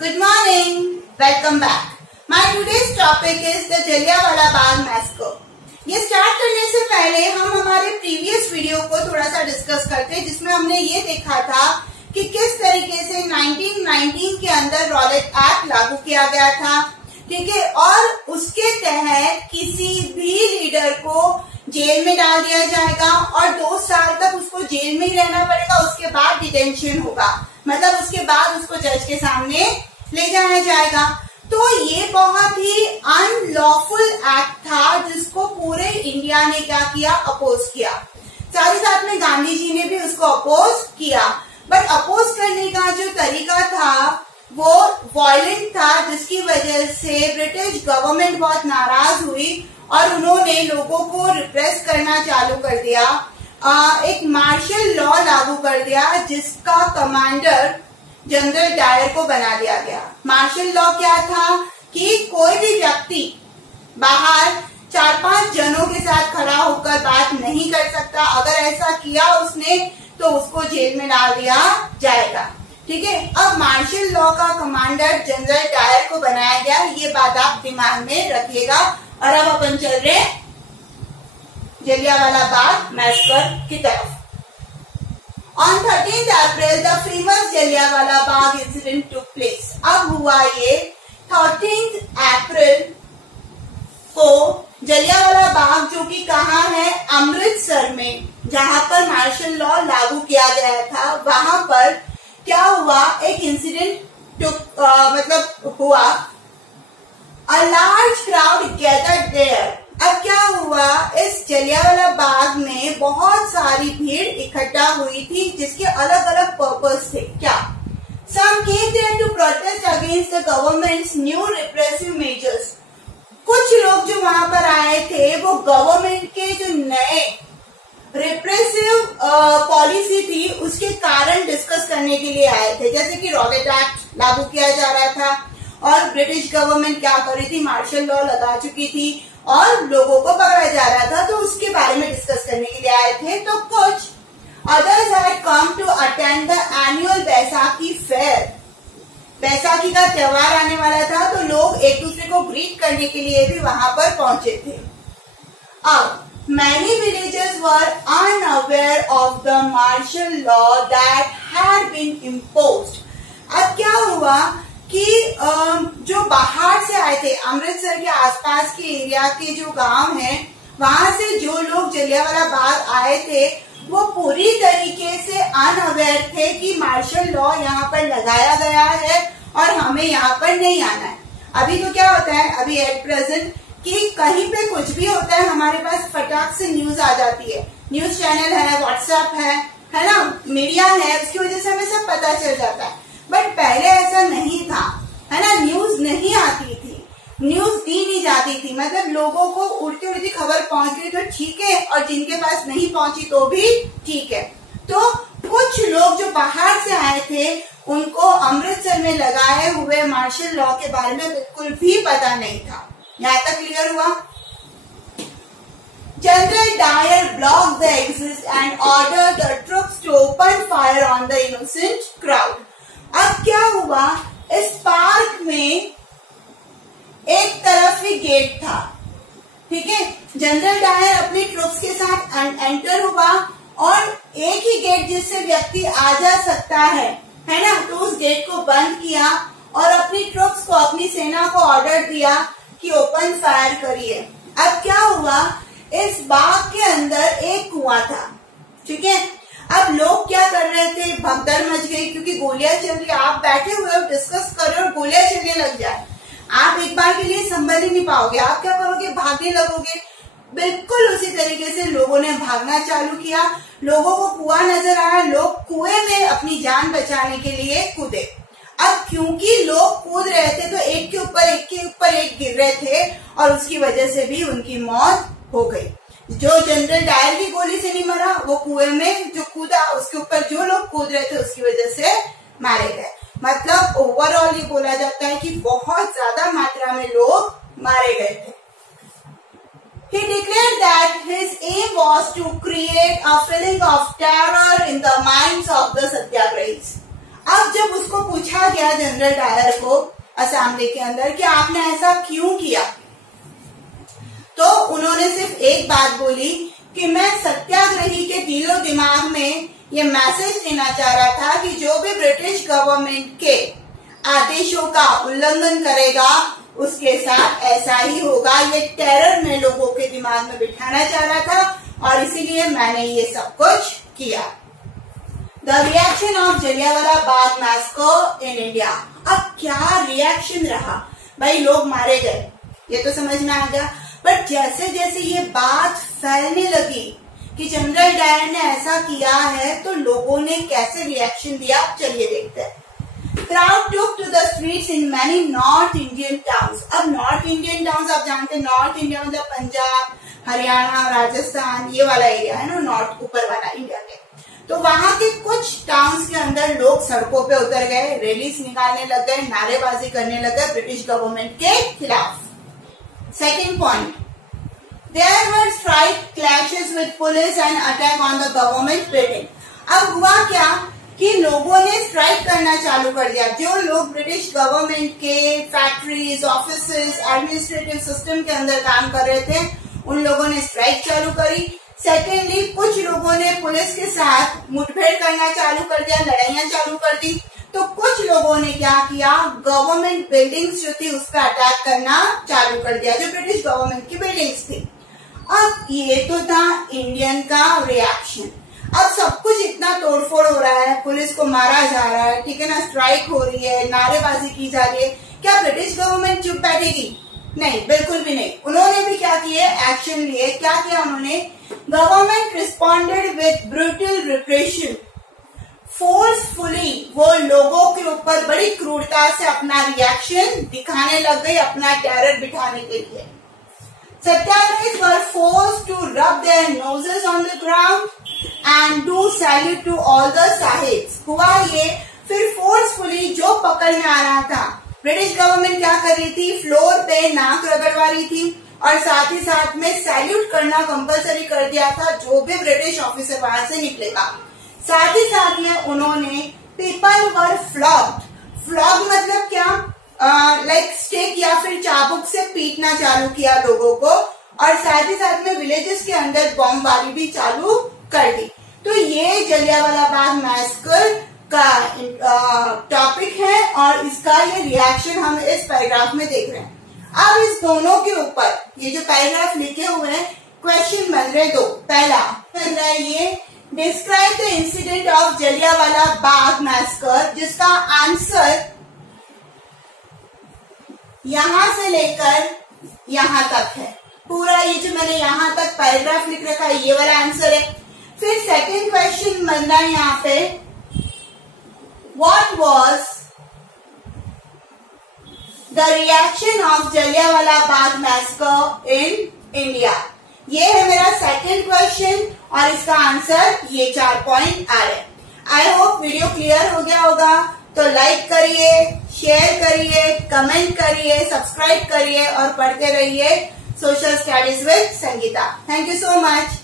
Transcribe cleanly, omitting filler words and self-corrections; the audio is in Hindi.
Good morning. Welcome back. My today's topic is the Jallianwala Bagh massacre. ये स्टार्ट करने से पहले हम हमारे प्रीवियस वीडियो को थोड़ा सा डिस्कस करते हैं, जिसमें हमने ये देखा था कि किस तरीके से 1919 के अंदर रॉलेट एक्ट लागू किया गया था, ठीक है, और उसके तहत किसी भी लीडर को जेल में डाल दिया जाएगा और 2 साल तक उसको जेल में ही रहना पड़ेगा. उसके बाद डिटेंशन होगा, मतलब उसके बाद उसको जज के सामने ले जाया जाएगा. तो ये बहुत ही अनलॉफुल एक्ट था जिसको पूरे इंडिया ने क्या किया, अपोज किया. साथ ही साथ में गांधी जी ने भी उसको अपोज किया. बट अपोज करने का जो तरीका था वो वायलेंट था, जिसकी वजह से ब्रिटिश गवर्नमेंट बहुत नाराज हुई और उन्होंने लोगों को रिप्रेस करना चालू कर दिया. एक मार्शल लॉ लागू कर दिया जिसका कमांडर जनरल डायर को बना दिया गया. मार्शल लॉ क्या था कि कोई भी व्यक्ति बाहर 4-5 जनों के साथ खड़ा होकर बात नहीं कर सकता. अगर ऐसा किया उसने तो उसको जेल में डाल दिया जाएगा, ठीक है. अब मार्शल लॉ का कमांडर जनरल डायर को बनाया गया, ये बात आप दिमाग में रखिएगा. और अब अपन चल रहे जलियांवाला बाग मैस्कर की तरफ. On 13th April, the famous Jallianwala Bagh incident took place. अब हुआ ये 13th अप्रैल को जलियांवाला बाग, जो कि कहाँ है, अमृतसर में, जहां पर मार्शल लॉ लागू किया गया था, वहां पर क्या हुआ, एक इंसिडेंट मतलब हुआ. A large crowd gathered there. अब क्या हुआ, इस जलियांवाला बाग में बहुत सारी भीड़ इकट्ठा हुई थी जिसके अलग अलग पर्पस थे. क्या? Some came there to protest against the government's new repressive measures. कुछ लोग जो वहां पर आए थे वो गवर्नमेंट के जो नए रिप्रेसिव पॉलिसी थी उसके कारण डिस्कस करने के लिए आए थे. जैसे कि रॉलेट एक्ट लागू किया जा रहा था और ब्रिटिश गवर्नमेंट क्या कर रही थी, मार्शल लॉ लगा चुकी थी और लोगों को पकड़ा जा रहा था, तो उसके बारे में डिस्कस करने के लिए आए थे. तो कुछ others had come to attend the annual Baisakhi fair. Baisakhi का त्योहार आने वाला था, तो लोग एक दूसरे को ग्रीट करने के लिए भी वहां पर पहुंचे थे. अब many villagers were unaware of the martial law that had been imposed. अब क्या हुआ कि जो बाहर से आए थे, अमृतसर के आसपास के एरिया के जो गांव हैं, वहां से जो लोग जलियांवाला बाग आए थे वो पूरी तरीके से अनअवेयर थे कि मार्शल लॉ यहाँ पर लगाया गया है और हमें यहाँ पर नहीं आना है. अभी तो क्या होता है, अभी एट प्रेजेंट कि कहीं पे कुछ भी होता है हमारे पास फटाक से न्यूज आ जाती है. न्यूज चैनल है, व्हाट्सएप है ना, मीडिया है, उसकी वजह से हमें सब पता चल जाता है. बट पहले ऐसा नहीं था, है ना. न्यूज नहीं आती थी, न्यूज दी नहीं जाती थी, मतलब लोगों को उड़ती उड़ती खबर पहुंच गई तो ठीक है, और जिनके पास नहीं पहुंची तो भी ठीक है. तो कुछ लोग जो बाहर से आए थे उनको अमृतसर में लगाए हुए मार्शल लॉ के बारे में बिल्कुल भी पता नहीं था. यहाँ तक क्लियर हुआ. General Dyer blocked the exit and ordered the troops to open fire on the innocent crowd. अब क्या हुआ, इस पार्क में एक तरफ ही गेट था, ठीक है. जनरल डायर अपनी ट्रूप्स के साथ एंटर हुआ और एक ही गेट जिससे व्यक्ति आ जा सकता है ना, तो उस गेट को बंद किया और अपनी ट्रूप्स को, अपनी सेना को ऑर्डर दिया कि ओपन फायर करिए. अब क्या हुआ, इस बाग के अंदर एक कुआं था, ठीक है. अब लोग क्या कर रहे थे, भगदड़ मच गई क्योंकि गोलियां चल रही. आप बैठे हुए हो, डिस्कस कर रहे हो, गोलियां चलने लग जाए, आप एक बार के लिए संभल ही नहीं पाओगे. आप क्या करोगे, भागने लगोगे. बिल्कुल उसी तरीके से लोगों ने भागना चालू किया. लोगों को कुआं नजर आया, लोग कुएं में अपनी जान बचाने के लिए कूदे. अब क्योंकि लोग कूद रहे थे तो एक के ऊपर एक गिर रहे थे और उसकी वजह से भी उनकी मौत हो गई. जो जनरल डायर की गोली से नहीं मरा, वो कुएं में जो कूदा उसके ऊपर जो लोग कूद रहे थे उसकी वजह से मारे गए. मतलब ओवरऑल ये बोला जाता है कि बहुत ज्यादा मात्रा में लोग मारे गए थे. He declared that his aim was to create a feeling of terror in the minds of the satyagrahis. अब जब उसको पूछा गया जनरल डायर को असेंबली के अंदर कि आपने ऐसा क्यों किया, तो उन्होंने सिर्फ एक बात बोली कि मैं सत्याग्रही के दिलो दिमाग में ये मैसेज देना चाह रहा था कि जो भी ब्रिटिश गवर्नमेंट के आदेशों का उल्लंघन करेगा उसके साथ ऐसा ही होगा। ये टेरर में लोगों के दिमाग में बिठाना चाह रहा था और इसीलिए मैंने ये सब कुछ किया। The reaction of Jallianwala Bagh massacre in India. अब क्या रिएक्शन रहा भाई, लोग मारे गए ये तो समझ में आ गया, बट जैसे जैसे ये बात फैलने लगी कि जनरल डायर ने ऐसा किया है तो लोगों ने कैसे रिएक्शन दिया, चलिए देखते हैं। Crowd took to the streets in many North Indian towns। अब नॉर्थ इंडियन टाउन्स आप जानते हैं, नॉर्थ इंडिया मतलब पंजाब, हरियाणा, राजस्थान, ये वाला एरिया है ना, नॉर्थ ऊपर वाला इंडिया के। तो वहां के कुछ टाउन्स के अंदर लोग सड़कों पे उतर गए, रैलीज निकालने लग गए, नारेबाजी करने लग गए ब्रिटिश गवर्नमेंट के खिलाफ। Second point, there were strike clashes with police and attack on the government building। अब हुआ क्या कि लोगों ने स्ट्राइक करना चालू कर दिया। जो लोग ब्रिटिश गवर्नमेंट के फैक्ट्रीज, ऑफिसेज, एडमिनिस्ट्रेटिव सिस्टम के अंदर काम कर रहे थे, उन लोगों ने स्ट्राइक चालू करी। सेकेंडली, कुछ लोगों ने पुलिस के साथ मुठभेड़ करना चालू कर दिया, लड़ाइयां चालू कर दी। तो कुछ लोगों ने क्या किया, गवर्नमेंट बिल्डिंग्स जो थी उस पर अटैक करना चालू कर दिया, जो ब्रिटिश गवर्नमेंट की बिल्डिंग्स थी। अब ये तो था इंडियन का रिएक्शन। अब सब कुछ इतना तोड़फोड़ हो रहा है, पुलिस को मारा जा रहा है, ठीक है ना, स्ट्राइक हो रही है, नारेबाजी की जा रही है, क्या ब्रिटिश गवर्नमेंट चुप बैठेगी? नहीं, बिल्कुल भी नहीं। उन्होंने भी क्या किए, एक्शन लिए। क्या किया उन्होंने, government responded with brutal repression. Forcefully वो लोगों के ऊपर बड़ी क्रूरता से अपना रिएक्शन दिखाने लग गई, अपना टेरर बिठाने के लिए। Satyagrahis were forced to rub their noses on the ground and do salute to all the sahibs। हुआ ये, फिर फोर्सफुली जो पकड़ में आ रहा था, ब्रिटिश गवर्नमेंट क्या कर रही थी, फ्लोर पे नाक रगड़वा रही थी और साथ ही साथ में सैल्यूट करना कंपलसरी कर दिया था जो भी ब्रिटिश ऑफिसर वहां से निकलेगा। साथ ही साथ में उन्होंने पीपल वर फ्लॉग्ड। फ्लॉग मतलब क्या, लाइक स्टिक या फिर चाबुक से पीटना चालू किया लोगों को, और साथ ही साथ में विलेजेस के अंदर बमबारी भी चालू कर दी। तो ये जलियांवाला बाग मैसेकर का टॉपिक है और इसका ये रिएक्शन हम इस पैराग्राफ में देख रहे हैं। अब इस दोनों के ऊपर ये जो पैराग्राफ लिखे हुए हैं, क्वेश्चन बन रहे दो। पहला बन रहा है ये, describe the incident of Jallianwala Bagh massacre, जिसका आंसर यहां से लेकर यहां तक है। पूरा ये जो मैंने यहां तक पैराग्राफ लिख रखा है ये वाला आंसर है। फिर सेकंड क्वेश्चन बनना है यहाँ पे, what was the reaction of Jallianwala Bagh massacre in India. ये है मेरा सेकंड क्वेश्चन और इसका आंसर ये 4 पॉइंट आ रहे। आई होप वीडियो क्लियर हो गया होगा, तो लाइक करिए, शेयर करिए, कमेंट करिए, सब्सक्राइब करिए और पढ़ते रहिए social studies with Sangeeta. Thank you so much.